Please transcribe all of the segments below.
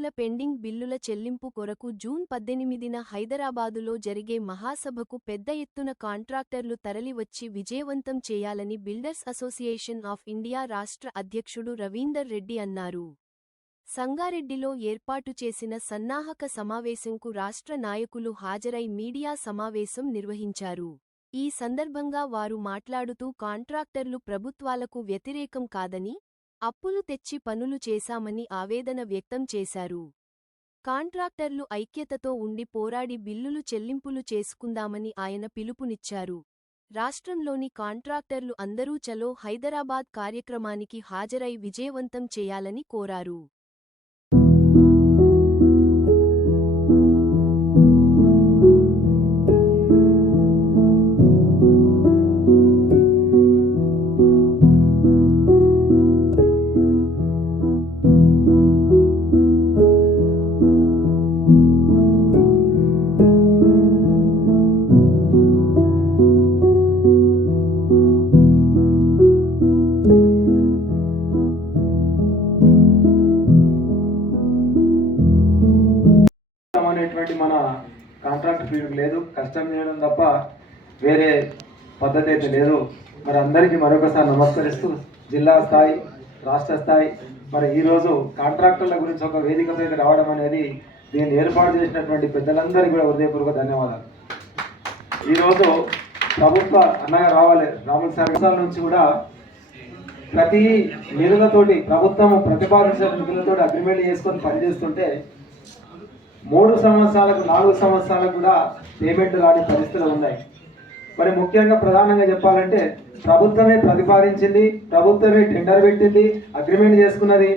కాంట్రాక్టర్ల పెండింగ్ బిల్లుల చెల్లింపు కొరకు జూన్ 18న హైదరాబాదులో జరిగే మహాసభకు పెద్ద ఎత్తున కాంట్రాక్టర్లు తరలివచ్చి విజయవంతం చేయాలని బిల్డర్స్ అసోసియేషన్ ఆఫ్ ఇండియా రాష్ట్ర అధ్యక్షుడు రవీందర్ రెడ్డి అన్నారు. సంగారెడ్డిలో ఏర్పాటు చేసిన సన్నాహక సమావేశంకు రాష్ట్ర నాయకులు హాజరై మీడియా సమావేశం నిర్వహించారు. ఈ సందర్భంగా వారు మాట్లాడుతూ కాంట్రాక్టర్లు ప్రభుత్వాలకు వ్యతిరేకం కాదని, అప్పులు తెచ్చి పనులు చేశామని ఆవేదన వ్యక్తం చేశారు. కాంట్రాక్టర్లు ఐక్యతతో ఉండి పోరాడి బిల్లులు చెల్లింపులు చేసుకుందామని ఆయన పిలుపునిచ్చారు. రాష్ట్రంలోని కాంట్రాక్టర్లు అందరూ చలో హైదరాబాద్ కార్యక్రమానికి హాజరై విజయవంతం చేయాలని కోరారు. అనేటువంటి మన కాంట్రాక్ట్ ఫీల్డ్ లేదు, కష్టం చేయడం తప్ప వేరే పద్ధతి అయితే లేదు. మరి అందరికీ మరొకసారి నమస్కరిస్తూ జిల్లా స్థాయి, రాష్ట్ర స్థాయి మరి ఈరోజు కాంట్రాక్టర్ల గురించి ఒక వేదిక పైకి రావడం అనేది, దీన్ని ఏర్పాటు చేసినటువంటి పెద్దలందరికీ కూడా హృదయపూర్వక ధన్యవాదాలు. ఈరోజు ప్రభుత్వ అన్నగా రావాలి రాముల సర్వీసాల నుంచి కూడా ప్రతి నిధులతోటి ప్రభుత్వం ప్రతిపాదించిన నిధులతోటి అగ్రిమెంట్ చేసుకొని పనిచేస్తుంటే 3 సంవత్సరాలకు 4 సంవత్సరాలకు కూడా పేమెంట్ రాని పరిస్థితులు ఉన్నాయి. మరి ముఖ్యంగా ప్రధానంగా చెప్పాలంటే ప్రభుత్వమే ప్రతిపాదించింది, ప్రభుత్వమే టెండర్ పెట్టింది, అగ్రిమెంట్ చేసుకున్నది.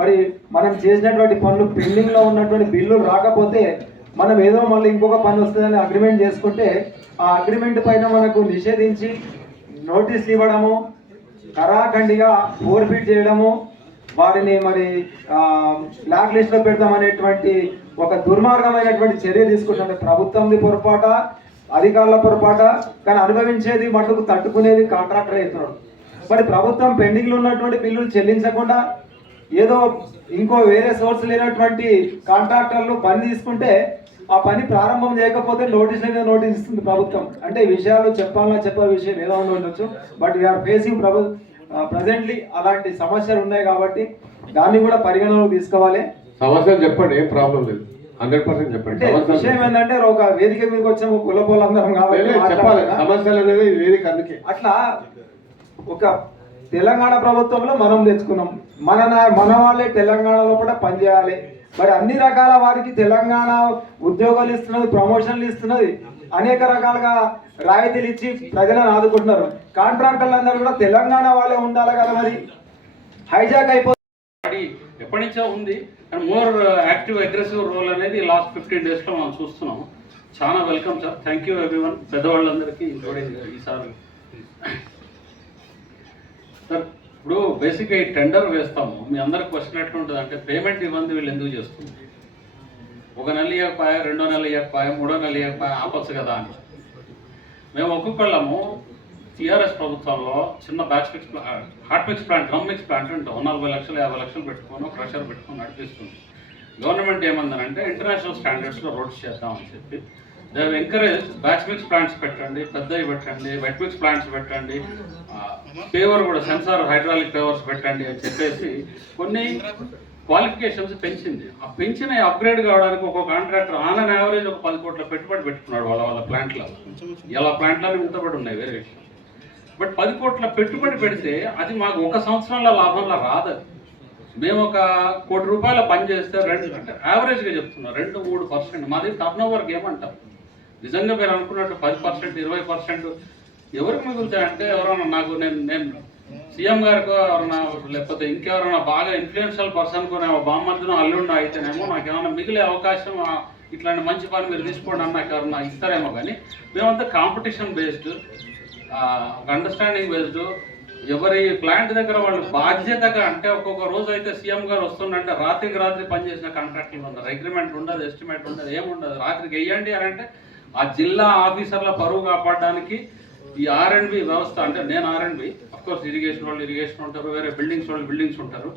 మరి మనం చేసినటువంటి పనులు పెండింగ్లో ఉన్నటువంటి బిల్లులు రాకపోతే మనం ఏదో మళ్ళీ ఇంకొక పని వస్తుందని అగ్రిమెంట్ చేసుకుంటే ఆ అగ్రిమెంట్ పైన మనకు నిషేధించి నోటీసులు ఇవ్వడము, కరాఖండిగా ఫోర్ఫిట్ చేయడము, వారిని మరి బ్లాక్ లిస్ట్లో పెడతామనేటువంటి ఒక దుర్మార్గమైనటువంటి చర్య తీసుకుంటుంది. ప్రభుత్వంది పొరపాట, అధికారుల పొరపాట, కానీ అనుభవించేది మటుకు తట్టుకునేది కాంట్రాక్టర్ అవుతున్నాడు. మరి ప్రభుత్వం పెండింగ్లో ఉన్నటువంటి బిల్లులు చెల్లించకుండా ఏదో ఇంకో వేరే సోర్స్ లేనటువంటి కాంట్రాక్టర్లు పని తీసుకుంటే ఆ పని ప్రారంభం చేయకపోతే నోటీస్ మీద నోటీస్ ఇస్తుంది ప్రభుత్వం. అంటే ఈ విషయాలు చెప్పాలన్నా చెప్పే విషయం ఏదో ఉండొచ్చు, బట్ వీఆర్ ఫేసింగ్ ప్రజెంట్లీ అలాంటి సమస్యలు ఉన్నాయి కాబట్టి దాన్ని కూడా పరిగణలోకి తీసుకోవాలి. సమస్యలు చెప్పండి, ఏం ప్రాబ్లం లేదు, 100% చెప్పండి. విషయం ఏంటంటే ఒక వేదిక మీదకి వచ్చాము కులపోలందరం కాబట్టి చెప్పాలి సమస్యలు అనేది వేదిక. అందుకే అట్లా ఒక తెలంగాణ ప్రభుత్వంలో మనం తెచ్చుకున్నాం, మన వాళ్ళే తెలంగాణలో కూడా పనిచేయాలి. మరి అన్ని రకాల వారికి తెలంగాణ ఉద్యోగాలు ఇస్తున్నది, ప్రమోషన్లు ఇస్తున్నది, అనేక రకాలుగా రాయితీలు ఇచ్చి ప్రజలను ఆదుకుంటున్నారు. కాంట్రాక్టర్లు అందరూ కూడా తెలంగాణ వాళ్ళే ఉండాలి కదా. మరి హైజాక్ అయిపోతుంది, ఎప్పటి నుంచో ఉంది, and more active aggressive role అనేది లాస్ట్ 15 డేస్లో మనం చూస్తున్నాం. చాలా welcome sir, thank you everyone, పెద్దవాళ్ళందరికీ ఇంక్లూడింగ్ ఈసారి. సార్ ఇప్పుడు బేసిక్గా ఈ టెండర్ వేస్తాము, మీ అందరికి క్వశ్చన్ ఎట్లా ఉంటుంది అంటే పేమెంట్ ఇవ్వండి వీళ్ళు ఎందుకు చేస్తుంది, 1 నెల ఇవ్వకపోయా, 2వ నెల ఇవ్వకపోయా, 3వ నెల ఇవ్వకపోయా ఆపచ్చు కదా అని. మేము ఒక్కొక్కళ్ళము టీఆర్ఎస్ ప్రభుత్వంలో చిన్న batch mix hot mix plant, drum mix plant అంటే 40 లక్షలు 50 లక్షలు పెట్టుకొని క్రషర్ పెట్టుకొని నడిపిస్తుంది. గవర్నమెంట్ ఏమందనంటే ఇంటర్నేషనల్ స్టాండర్డ్స్లో రోడ్స్ చేద్దామని చెప్పి they encourage batch mix plants పెట్టండి, పెద్దవి పెట్టండి, వెట్ మిక్స్ ప్లాంట్స్ పెట్టండి, పేవర్ కూడా సెన్సార్ హైడ్రాలిక్ పేవర్స్ పెట్టండి అని చెప్పేసి కొన్ని క్వాలిఫికేషన్స్ పెంచింది. ఆ పెంచిన అప్గ్రేడ్ కావడానికి ఒక కాంట్రాక్టర్ ఆన్ అన్ యావరేజ్ ఒక 10 కోట్ల పెట్టుబడి పెట్టుకున్నాడు వాళ్ళ ప్లాంట్లో. ఇలా ప్లాంట్లలో ఇంతబడి ఉన్నాయి, వేరే విషయం. బట్ 10 కోట్ల పెట్టుబడి పెడితే అది మాకు 1 సంవత్సరంలో లాభంలో రాదు. మేము ఒక ₹1 కోటి పని చేస్తే అంటే యావరేజ్గా చెప్తున్నాం 2-3%. మాది టర్న్ ఓవర్కి ఏమంటాం, నిజంగా మీరు అనుకున్నట్టు 10%, 20% ఎవరికి మిగులుతాయంటే ఎవరైనా నాకు నేను సీఎం గారికో ఎవరైనా లేకపోతే ఇంకెవరైనా బాగా ఇన్ఫ్లుయెన్షియల్ పర్సన్కో బామ్మర్దినో అల్లుండా అయితేనేమో నాకు ఏమైనా మిగిలే అవకాశం, ఇట్లాంటి మంచి పని మీరు తీసుకోండి అని నాకు ఎవరైనా ఇస్తారేమో. కానీ మేమంతా కాంపిటీషన్ బేస్డ్, అండర్స్టాండింగ్ బేస్డ్, ఎవరి ప్లాంట్ దగ్గర వాళ్ళు బాధ్యతగా, అంటే ఒక్కొక్క రోజు అయితే సీఎం గారు వస్తుందంటే రాత్రికి రాత్రి పనిచేసిన కాంట్రాక్టులు ఉన్నారు, అగ్రిమెంట్ ఉండదు, ఎస్టిమేట్ ఉండదు, ఏముండదు, రాత్రికి వేయండి అని అంటే ఆ జిల్లా ఆఫీసర్ల పరువు కాపాడడానికి ఈ R&B వ్యవస్థ. అంటే నేను R&B, అఫ్కోర్స్ ఇరిగేషన్ వాళ్ళు ఇరిగేషన్ ఉంటారు, వేరే బిల్డింగ్స్ వాళ్ళు బిల్డింగ్స్ ఉంటారు.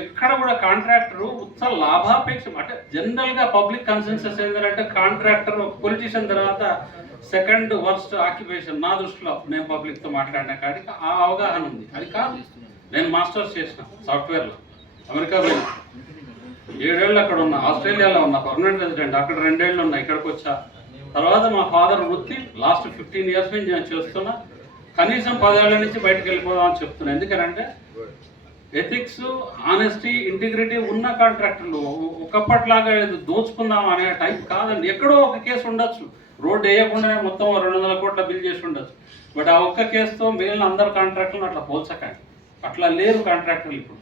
ఎక్కడ కూడా కాంట్రాక్టర్ ఉత్సవ లాభాపేక్ష అంటే జనరల్గా పబ్లిక్ కన్సెన్సస్ ఏంటంటే కాంట్రాక్టర్ పొలిటీషియన్ తర్వాత సెకండ్ వర్స్ట్ ఆక్యుపేషన్ నా దృష్టిలో నేను పబ్లిక్తో మాట్లాడిన కాడికి ఆ అవగాహన ఉంది. అది కాదు. నేను మాస్టర్స్ చేసిన సాఫ్ట్వేర్లో అమెరికా పోయినా 7 ఏళ్ళు అక్కడ ఉన్నా, ఆస్ట్రేలియాలో ఉన్నా పర్మనెంట్ రెసిడెంట్, అక్కడ 2 ఏళ్ళు ఉన్నా, ఇక్కడికి వచ్చా. తర్వాత మా ఫాదర్ వృత్తి లాస్ట్ 15 ఇయర్స్ నుంచి నేను చేస్తున్నా. కనీసం 10 ఏళ్ల నుంచి బయటకు వెళ్ళిపోదాం అని చెప్తున్నా. ఎందుకనంటే ఎథిక్స్, ఆనెస్టీ, ఇంటిగ్రిటీ ఉన్న కాంట్రాక్టర్లు ఒకప్పట్లాగా దోచుకుందాం అనే టైప్ కాదండి. ఎక్కడో ఒక కేసు ఉండొచ్చు, రోడ్డు వేయకుండానే మొత్తం 200 కోట్ల బిల్ చేసి ఉండొచ్చు. బట్ ఆ ఒక్క కేసుతో మిగిలిన అందరు కాంట్రాక్టర్లు అట్లా పోల్చకండి. అట్లా లేరు కాంట్రాక్టర్లు ఇప్పుడు.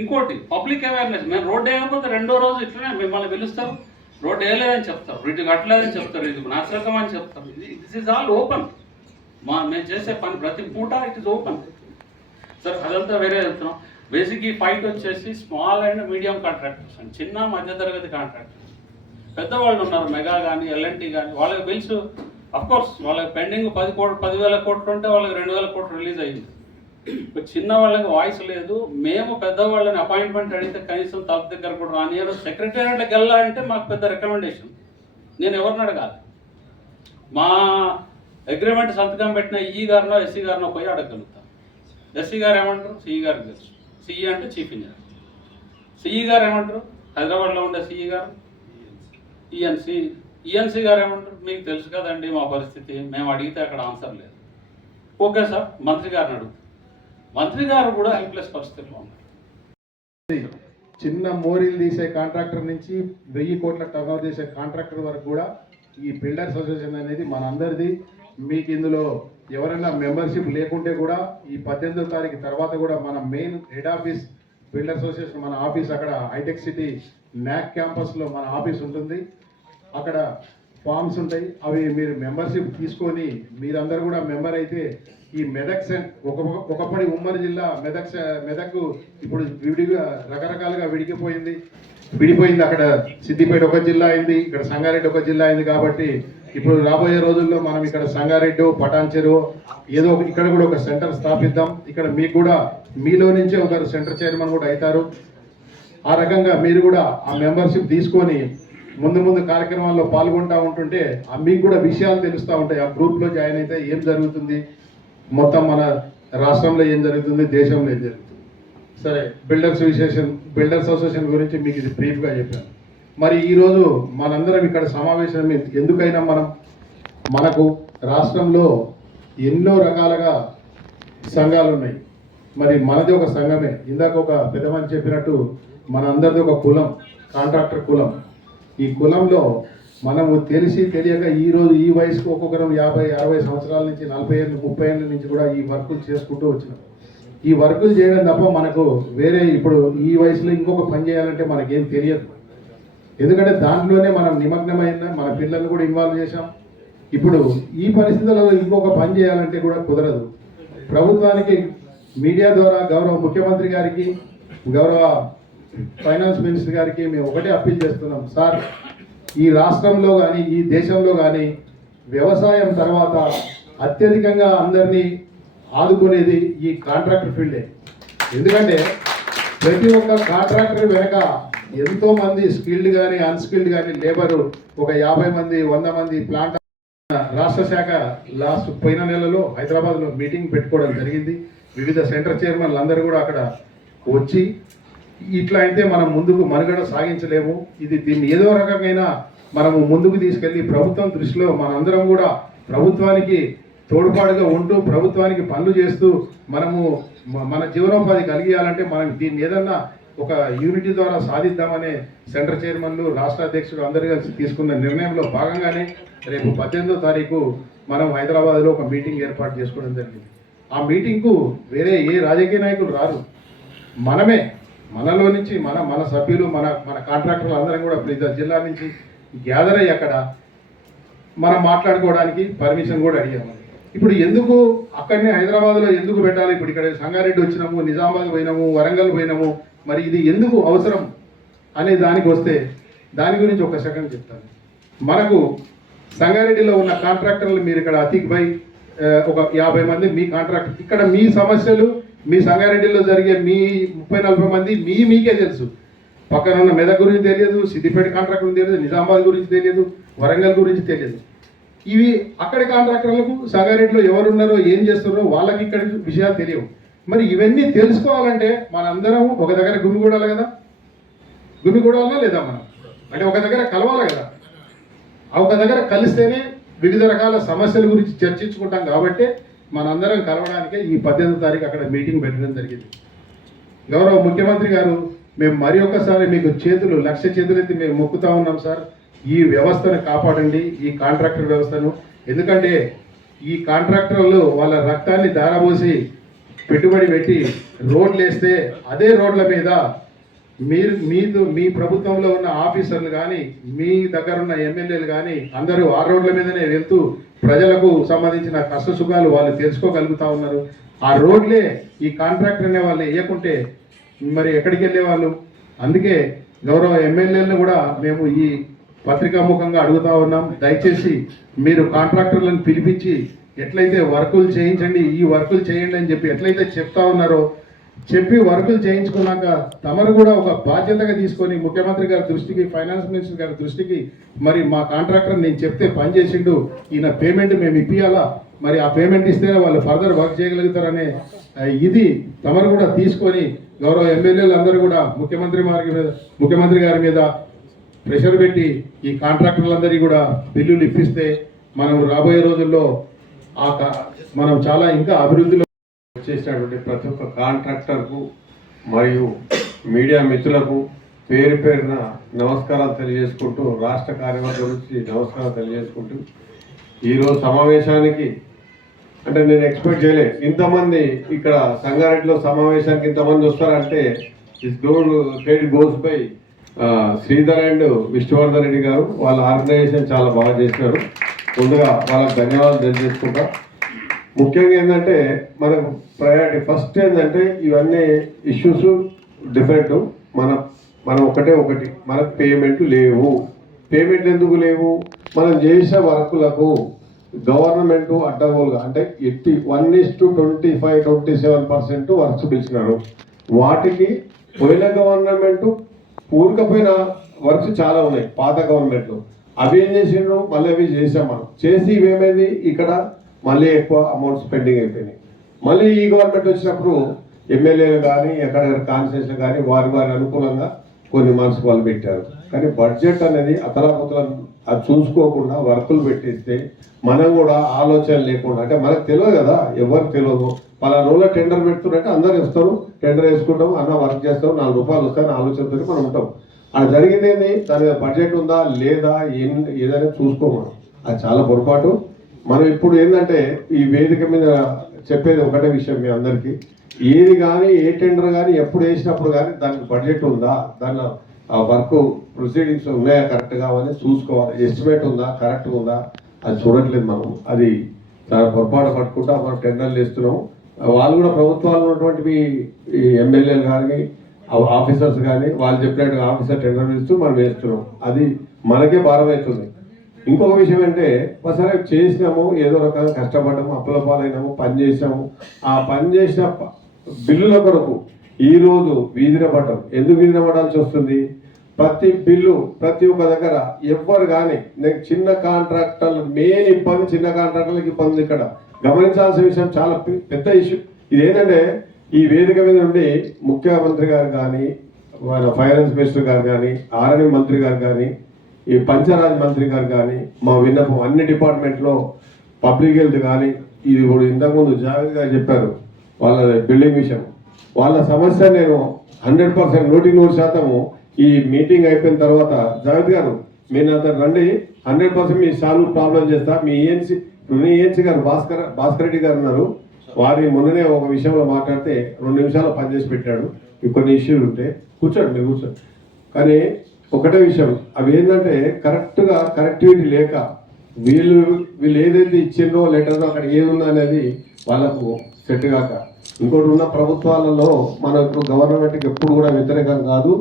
ఇంకోటి పబ్లిక్ అవేర్నెస్. మేము రోడ్డు వేయకపోతే 2వ రోజు ఇట్లనే మిమ్మల్ని పిలుస్తారు, రోడ్డు వేయలేదని చెప్తారు, వీటికి కట్టలేదని చెప్తారు, ఇది నాశరకం అని చెప్తారు. This is all open. మేము చేసే పని ప్రతి పూట ఇట్ ఈస్ ఓపెన్. సార్ అదంతా వేరే చెప్తున్నాం. బేసిక్ ఈ ఫైట్ వచ్చేసి స్మాల్ అండ్ మీడియం కాంట్రాక్టర్స్ అండి, చిన్న మధ్యతరగతి కాంట్రాక్టర్స్. పెద్దవాళ్ళు ఉన్నారు, మెగా కానీ ఎల్ఎన్టీ కానీ, వాళ్ళకి బిల్స్ అఫ్కోర్స్ వాళ్ళకి పెండింగ్ 10,000 కోట్లు ఉంటే వాళ్ళకి 2,000 కోట్లు రిలీజ్ అయ్యింది. చిన్న వాళ్ళకి వాయిస్ లేదు. మేము పెద్దవాళ్ళని అపాయింట్మెంట్ అడిగితే కనీసం తలుపు దగ్గర కూడా రానియరు. సెక్రటేరియట్కి వెళ్ళాలంటే మాకు పెద్ద రికమెండేషన్. నేను ఎవరిని అడగాలి? మా అగ్రిమెంట్ సంతకం పెట్టిన ఈ గారినో ఎస్సీ గారినో పోయి అడగలుగుతాం. ఎస్సీ గారు ఏమంటారు? సిఈ గారికి తెలుసు. సిఈ అంటే చీఫ్ ఇంజనీర్. సిఈ గారు ఏమంటారు? హైదరాబాద్లో ఉండే సిఈ గారు. ఈఎన్సీ గారు ఏమంటారు? మీకు తెలుసు కదండి మా పరిస్థితి, మేము అడిగితే అక్కడ ఆన్సర్ లేదు. ఓకే సార్, మంత్రి గారిని అడుగుతాం. మంత్రి గారు కూడా హెల్ప్లెస్ పరిస్థితిలో ఉన్నారు. చిన్న మోరీలు తీసే కాంట్రాక్టర్ నుంచి 1000 కోట్ల టర్నోవర్ చేసే కాంట్రాక్టర్ వరకు కూడా ఈ బిల్డర్స్ అసోసియేషన్ అనేది మనందరిది. మీకు ఇందులో ఎవరైనా మెంబర్షిప్ లేకుంటే కూడా ఈ 18వ తారీఖు తర్వాత కూడా మన main head office builder association మన ఆఫీస్ అక్కడ హైటెక్ సిటీ న్యాక్ క్యాంపస్లో మన ఆఫీస్ ఉంటుంది. అక్కడ ఫామ్స్ ఉంటాయి, అవి మీరు మెంబర్షిప్ తీసుకొని మీరందరూ కూడా మెంబర్ అయితే ఈ మెదక్ ఒకప్పటి ఉమ్మడి జిల్లా మెదక్ ఇప్పుడు విడిగా రకరకాలుగా విడిపోయింది. అక్కడ సిద్దిపేట ఒక జిల్లా అయింది, ఇక్కడ సంగారెడ్డి ఒక జిల్లా అయింది. కాబట్టి ఇప్పుడు రాబోయే రోజుల్లో మనం ఇక్కడ సంగారెడ్డి, పటాన్చెరు ఏదో ఇక్కడ కూడా ఒక సెంటర్ స్థాపిద్దాం. ఇక్కడ మీకు కూడా మీలో నుంచే ఒకరు సెంటర్ చైర్మన్ కూడా అవుతారు. ఆ రకంగా మీరు కూడా ఆ మెంబర్షిప్ తీసుకొని ముందు కార్యక్రమాల్లో పాల్గొంటూ ఉంటుంటే మీకు కూడా విషయాలు తెలుస్తూ ఉంటాయి. ఆ గ్రూప్లో జాయిన్ అయితే ఏం జరుగుతుంది, మొత్తం మన రాష్ట్రంలో ఏం జరుగుతుంది, దేశంలో ఏం జరుగుతుంది. సరే, బిల్డర్స్ అసోసియేషన్ గురించి మీకు ఇది బ్రీఫ్గా చెప్పాను. మరి ఈరోజు మనందరం ఇక్కడ సమావేశం ఎందుకైనా మనకు రాష్ట్రంలో ఎన్నో రకాలుగా సంఘాలు ఉన్నాయి. మరి మనది ఒక సంఘమే. ఇందాక ఒక పెద్దమని చెప్పినట్టు మనందరిది ఒక కులం, కాంట్రాక్టర్ కులం. ఈ కులంలో మనము తెలియక ఈరోజు ఈ వయసుకు ఒక్కొక్కరం 50-60 సంవత్సరాల నుంచి 40 ఏళ్ళు 30 ఏళ్ళ నుంచి కూడా ఈ వర్కులు చేసుకుంటూ వచ్చినాం. ఈ వర్కులు చేయడం తప్ప మనకు వేరే ఇప్పుడు ఈ వయసులో ఇంకొక పని చేయాలంటే మనకేం తెలియదు. ఎందుకంటే దాంట్లోనే మనం నిమగ్నమైన మన పిల్లల్ని కూడా ఇన్వాల్వ్ చేశాం. ఇప్పుడు ఈ పరిస్థితులలో ఇంకొక పని చేయాలంటే కూడా కుదరదు. ప్రభుత్వానికి మీడియా ద్వారా గౌరవ ముఖ్యమంత్రి గారికి, గౌరవ ఫైనాన్స్ మినిస్టర్ గారికి మేము ఒకటే అప్పీల్ చేస్తున్నాం. సార్, ఈ రాష్ట్రంలో కానీ ఈ దేశంలో కానీ వ్యవసాయం తర్వాత అత్యధికంగా అందరినీ ఆదుకునేది ఈ కాంట్రాక్టర్ ఫీల్డే. ఎందుకంటే ప్రతి ఒక్క కాంట్రాక్టర్ వెనక ఎంతోమంది స్కిల్డ్ కానీ అన్స్కిల్డ్ కానీ లేబరు ఒక 50 మంది 100 మంది ప్లాంట్. రాష్ట్ర శాఖ పోయిన నెలలో హైదరాబాద్లో మీటింగ్ పెట్టుకోవడం జరిగింది. వివిధ సెంటర్ చైర్మన్లు అందరూ కూడా అక్కడ వచ్చి ఇట్లా అయితే మనం ముందుకు మనుగడ సాగించలేము, దీన్ని ఏదో రకంగా మనము ముందుకు తీసుకెళ్ళి ప్రభుత్వం దృష్టిలో మనందరం కూడా ప్రభుత్వానికి తోడ్పాటుగా ఉంటూ ప్రభుత్వానికి పనులు చేస్తూ మనము మన జీవనోపాధి కలిగియాలంటే మనం దీన్ని ఏదన్నా ఒక యూనిటీ ద్వారా సాధిద్దామనే సెంటర్ చైర్మన్లు, రాష్ట్ర అధ్యక్షులు అందరూ కలిసి తీసుకున్న నిర్ణయంలో భాగంగానే రేపు 18వ తారీఖు మనం హైదరాబాద్లో ఒక మీటింగ్ ఏర్పాటు చేసుకోవడం జరిగింది. ఆ మీటింగ్కు వేరే ఏ రాజకీయ నాయకులు రారు, మనలో నుంచి మన సభ్యులు మన కాంట్రాక్టర్లు అందరం కూడా ప్రతి జిల్లా నుంచి గ్యాదర్ అయ్యి అక్కడ మనం మాట్లాడుకోవడానికి పర్మిషన్ కూడా అడిగాము. ఇప్పుడు ఎందుకు అక్కడనే హైదరాబాద్లో ఎందుకు పెట్టాలి? ఇప్పుడు ఇక్కడ సంగారెడ్డి వచ్చినాము, నిజామాబాద్ పోయినాము, వరంగల్ పోయినాము, మరి ఇది ఎందుకు అవసరం అనే దానికి వస్తే దాని గురించి ఒక సెకండ్ చెప్తాను. మనకు సంగారెడ్డిలో ఉన్న కాంట్రాక్టర్లు మీరు ఇక్కడ అతిక్ భాయ్ ఒక 50 మంది మీ కాంట్రాక్టర్, ఇక్కడ మీ సమస్యలు మీ సంగారెడ్డిలో జరిగే మీ 30-40 మంది మీకే తెలుసు. పక్కన ఉన్న మెదక్ గురించి తెలియదు, సిద్దిపేట కాంట్రాక్ట్ గురించి తెలియదు, నిజామాబాద్ గురించి తెలియదు, వరంగల్ గురించి తెలియదు. ఇవి అక్కడి కాంట్రాక్టర్లకు సంగారెడ్డిలో ఎవరున్నారో ఏం చేస్తున్నారో వాళ్ళకి ఇక్కడ విషయాలు తెలియవు. మరి ఇవన్నీ తెలుసుకోవాలంటే మనందరం ఒక దగ్గర గుమిగూడాలి కదా, గుమిగూడాలనా లేదా మనం, అంటే ఒక దగ్గర కలవాలి కదా. ఒక దగ్గర కలిస్తేనే వివిధ రకాల సమస్యల గురించి చర్చించుకుంటాం. కాబట్టి మనందరం కలవడానికే ఈ 18వ తారీఖు అక్కడ మీటింగ్ పెట్టడం జరిగింది. గౌరవ ముఖ్యమంత్రి గారు, మేము మరి ఒక్కసారి మీకు లక్ష చేతులెత్తి మేము మొక్కుతా ఉన్నాం సార్, ఈ వ్యవస్థను కాపాడండి, ఈ కాంట్రాక్టర్ వ్యవస్థను. ఎందుకంటే ఈ కాంట్రాక్టర్లు వాళ్ళ రక్తాన్ని ధారపోసి పెట్టుబడి పెట్టి రోడ్లు వేస్తే అదే రోడ్ల మీద మీ ప్రభుత్వంలో ఉన్న ఆఫీసర్లు కానీ మీ దగ్గర ఉన్న ఎమ్మెల్యేలు కానీ అందరూ ఆ రోడ్ల మీదనే వెళ్తూ ప్రజలకు సంబంధించిన కష్ట సుఖాలు వాళ్ళు తెలుసుకోగలుగుతా ఉన్నారు. ఆ రోడ్లే ఈ కాంట్రాక్టర్ అనే వాళ్ళు వేయకుంటే మరి ఎక్కడికి వెళ్ళే వాళ్ళు. అందుకే గౌరవ ఎమ్మెల్యేలను కూడా మేము ఈ పత్రికాముఖంగా అడుగుతా ఉన్నాం, దయచేసి మీరు కాంట్రాక్టర్లను పిలిపించి ఎట్లయితే వర్కులు చేయించండి, ఈ వర్కులు చేయండి అని చెప్పి ఎట్లయితే చెప్తా ఉన్నారో చెప్పి వర్కులు చేయించుకున్నాక తమరు కూడా ఒక బాధ్యతగా తీసుకొని ముఖ్యమంత్రి గారి దృష్టికి, ఫైనాన్స్ మినిస్టర్ గారి దృష్టికి, మరి మా కాంట్రాక్టర్ నేను చెప్తే పని చేసిండు, ఈయన పేమెంట్ మేము ఇప్పియాలా, మరి ఆ పేమెంట్ ఇస్తేనే వాళ్ళు ఫర్దర్ వర్క్ చేయగలుగుతారనే ఇది తమరు కూడా తీసుకొని గౌరవ ఎమ్మెల్యేలు అందరూ కూడా ముఖ్యమంత్రి గారి మీద ప్రెషర్ పెట్టి ఈ కాంట్రాక్టర్లందరికీ కూడా బిల్లులు ఇప్పిస్తే మనం రాబోయే రోజుల్లో మనం చాలా ఇంకా అభివృద్ధిలో చేసినటువంటి ప్రతి ఒక్క కాంట్రాక్టర్కు మరియు మీడియా మిత్రులకు పేరు పేరున నమస్కారాలు తెలియజేసుకుంటూ, రాష్ట్ర కార్యవర్గం నుంచి నమస్కారాలు తెలియజేసుకుంటూ, ఈరోజు సమావేశానికి అంటే నేను ఎక్స్పెక్ట్ చేయలేదు ఇంతమంది ఇక్కడ సంగారెడ్డిలో సమావేశానికి ఇంతమంది వస్తారంటే credit goes by Sridhar and Vishnuvardhan Reddy గారు. వాళ్ళ ఆర్గనైజేషన్ చాలా బాగా చేశారు. ముందుగా వాళ్ళకి ధన్యవాదాలు తెలియజేసుకుంటా. ముఖ్యంగా ఏంటంటే మనకు ప్రయారిటీ ఫస్ట్ ఏంటంటే ఇవన్నీ ఇష్యూస్ డిఫరెంట్. మనం ఒకటి మనకు పేమెంట్ లేవు. పేమెంట్ ఎందుకు లేవు? మనం చేసే వర్కులకు గవర్నమెంట్ అడ్డగోలుగా అంటే 1:25-27% వర్క్స్ పిలిచినారు. వాటికి పోయిన గవర్నమెంట్ ఊరకపోయిన వర్క్స్ చాలా ఉన్నాయి పాత గవర్నమెంట్లో. అవి ఏం చేసిండ్రు? మళ్ళీ అవి చేసాం మనం. చేసి ఇవేమైంది ఇక్కడ మళ్ళీ ఎక్కువ అమౌంట్ స్పెండింగ్ అయిపోయినాయి. మళ్ళీ ఈ గవర్నమెంట్ వచ్చినప్పుడు ఎమ్మెల్యేలు కానీ ఎక్కడ కాన్స్టిట్యూన్సీలు కానీ వారి అనుకూలంగా కొన్ని మనసుకు వాళ్ళు పెట్టారు. కానీ బడ్జెట్ అనేది అతలాకుతలను అది చూసుకోకుండా వర్కులు పెట్టిస్తే మనం కూడా ఆలోచన లేకుండా, అంటే మనకు తెలియదు కదా, ఎవరికి తెలియదు. పలానా రోజుల్లో టెండర్ పెడుతున్నట్టే అందరు ఇస్తారు, టెండర్ వేసుకుంటాం, అన్న వర్క్ చేస్తాం, 4 రూపాయలు వస్తాయని ఆలోచనతో మనం ఉంటాం. అది జరిగింది ఏంది? దాని మీద బడ్జెట్ ఉందా లేదా ఏదైనా చూసుకోమను. అది చాలా పొరపాటు. మనం ఇప్పుడు ఏంటంటే ఈ వేదిక మీద చెప్పేది ఒకటే విషయం మీ అందరికీ, ఏది కానీ ఏ టెండర్ కానీ ఎప్పుడు వేసినప్పుడు కానీ దానికి బడ్జెట్ ఉందా, దానిలో వర్క్ ప్రొసీడింగ్స్ ఉన్నాయా కరెక్ట్గా అని చూసుకోవాలి. ఎస్టిమేట్ ఉందా, కరెక్ట్గా ఉందా, అది చూడట్లేదు మనం. అది చాలా పొరపాటు పట్టుకుంటా మనం టెండర్లు వేస్తున్నాం. వాళ్ళు కూడా ప్రభుత్వాలు ఉన్నటువంటి ఎమ్మెల్యేలు కానీ ఆఫీసర్స్ కానీ వాళ్ళు చెప్పినట్టుగా ఆఫీసర్ టెండర్ ఇస్తూ మనం వేస్తున్నాం. అది మనకే భారం అవుతుంది. ఇంకొక విషయం అంటే సరే చేసినాము, ఏదో రకంగా కష్టపడ్డాము, అప్పుల పాలైనాము, పని చేసాము. ఆ పని చేసిన బిల్లుల కొరకు ఈరోజు వీధిన పడ్డాం. ఎందుకు వీధిన పడాల్సి వస్తుంది? ప్రతి బిల్లు ప్రతి ఒక్క దగ్గర ఎవ్వరు కానీ చిన్న కాంట్రాక్టర్లు మెయిన్ ఇబ్బంది, చిన్న కాంట్రాక్టర్లకు ఇబ్బంది. ఇక్కడ గమనించాల్సిన విషయం చాలా పెద్ద ఇష్యూ. ఇదేంటంటే ఈ వేదిక మీద నుండి ముఖ్యమంత్రి గారు కానీ, మన ఫైనాన్స్ మినిస్టర్ గారు కానీ, ఆర్ఎన్బి మంత్రి గారు కానీ, ఈ పంచాయరాజ్ మంత్రి గారు కానీ మా విన్నపం అన్ని డిపార్ట్మెంట్లో పబ్లిక్ హెల్త్ కానీ, ఇది కూడా ఇంతకుముందు జావేద్ గారు చెప్పారు వాళ్ళ బిల్డింగ్ విషయం, వాళ్ళ సమస్య నేను 100% 100% ఈ మీటింగ్ అయిపోయిన తర్వాత జావేద్ గారు మీరు అతను రండి, 100% మీ సాల్వ్ ప్రాబ్లం చేస్తా. మీ ఏఎన్సీ గారు భాస్కర్ రెడ్డి గారు ఉన్నారు, వారి మొన్ననే ఒక విషయంలో మాట్లాడితే 2 నిమిషాల్లో పనిచేసి పెట్టాడు. కొన్ని ఇష్యూలు ఉంటే కూర్చోండి, మీరు కూర్చోండి. కానీ ఒకటే విషయం, అవి ఏంటంటే కరెక్ట్గా కరెక్టివిటీ లేక వీళ్ళు ఏదైతే ఇచ్చిందో లెటర్లో అక్కడ ఏముందో అనేది వాళ్ళకు సెట్ కాక. ఇంకోటి ఉన్న ప్రభుత్వాలలో మనకు గవర్నమెంట్కి ఎప్పుడు కూడా వ్యతిరేకం కాదు,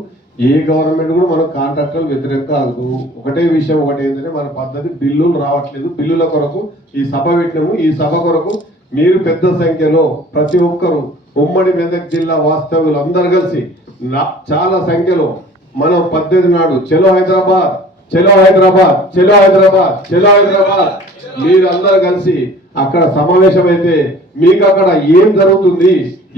ఏ గవర్నమెంట్ కూడా మన కాంట్రాక్టర్లు వ్యతిరేకం కాదు. ఒకటే విషయం ఒకటి ఏంటంటే మన పద్ధతి బిల్లులు రావట్లేదు. బిల్లుల కొరకు ఈ సభ పెట్టినాము. ఈ సభ కొరకు మీరు పెద్ద సంఖ్యలో ప్రతి ఒక్కరు ఉమ్మడి మెదక్ జిల్లా వాస్తవ్యులు అందరు కలిసి చాలా సంఖ్యలో మనం 18 నాడు చలో హైదరాబాద్, చలో హైదరాబాద్, చలో హైదరాబాద్, చలో హైదరాబాద్ మీరందరూ కలిసి అక్కడ సమావేశమైతే మీకు అక్కడ ఏం జరుగుతుంది,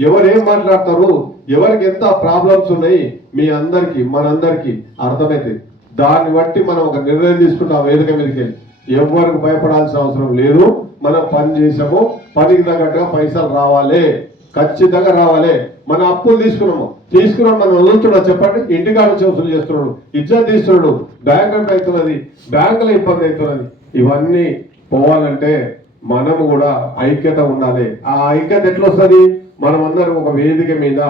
ఎవరేం మాట్లాడతారు, ఎవరికి ఎంత ప్రాబ్లమ్స్ ఉన్నాయి మీ అందరికి మనందరికి అర్థమైతే దాన్ని బట్టి మనం ఒక నిర్ణయం తీసుకుంటాం. వేదిక మీదకి వెళ్ళి ఎవరికి భయపడాల్సిన అవసరం లేదు. మనం పని చేసాము, పనికి తగ్గట్టుగా పైసలు రావాలి, ఖచ్చితంగా రావాలి. మన అప్పులు తీసుకున్నాం మనం వదులుతున్నాం చెప్పండి. ఇంటికాడ నుంచి వసూలు చేస్తున్నాడు, ఇజ్జత్ తీస్తున్నాడు, బ్యాంకులకు అవుతున్నది, బ్యాంకుల ఇబ్బంది అవుతున్నది. ఇవన్నీ పోవాలంటే మనము కూడా ఐక్యత ఉండాలి. ఆ ఐక్యత ఎట్లా వస్తుంది? మనం అందరం ఒక వేదిక మీద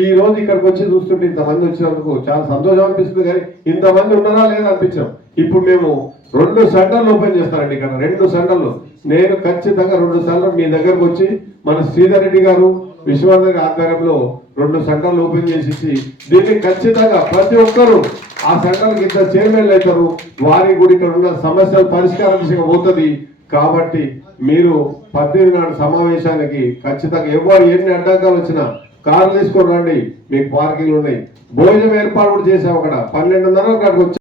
ఈ రోజు ఇక్కడికి వచ్చి చూస్తుంటే ఇంతమంది వచ్చినందుకు చాలా సంతోషం అనిపిస్తుంది. కానీ ఇంతమంది ఉన్నారా లేదా అనిపించాం. ఇప్పుడు మేము 2 సెంటర్లు ఓపెన్ చేస్తానండి ఇక్కడ. 2 సెంటర్లు నేను ఖచ్చితంగా 2 సార్లు మీ దగ్గరకు వచ్చి మన శ్రీధర్ రెడ్డి గారు విశ్వవర్ధన్ ఆధ్వర్యంలో 2 సెంటర్లు ఓపెన్ చేసి దీన్ని ఖచ్చితంగా ప్రతి ఒక్కరు ఆ సెంటర్కి 2 చైర్మన్లు అవుతారు. వారికి కూడా ఇక్కడ ఉన్న సమస్యలు పరిష్కారం దిశగా పోతుంది. కాబట్టి మీరు 18 నాడు సమావేశానికి ఖచ్చితంగా ఎవరు ఎన్ని అడ్డంకాలు వచ్చినా కార్లు తీసుకొని రండి. మీకు పార్కింగ్లు ఉన్నాయి. భోజనం ఏర్పాటు కూడా చేసాం. అక్కడ 12:30 అక్కడికి వచ్చి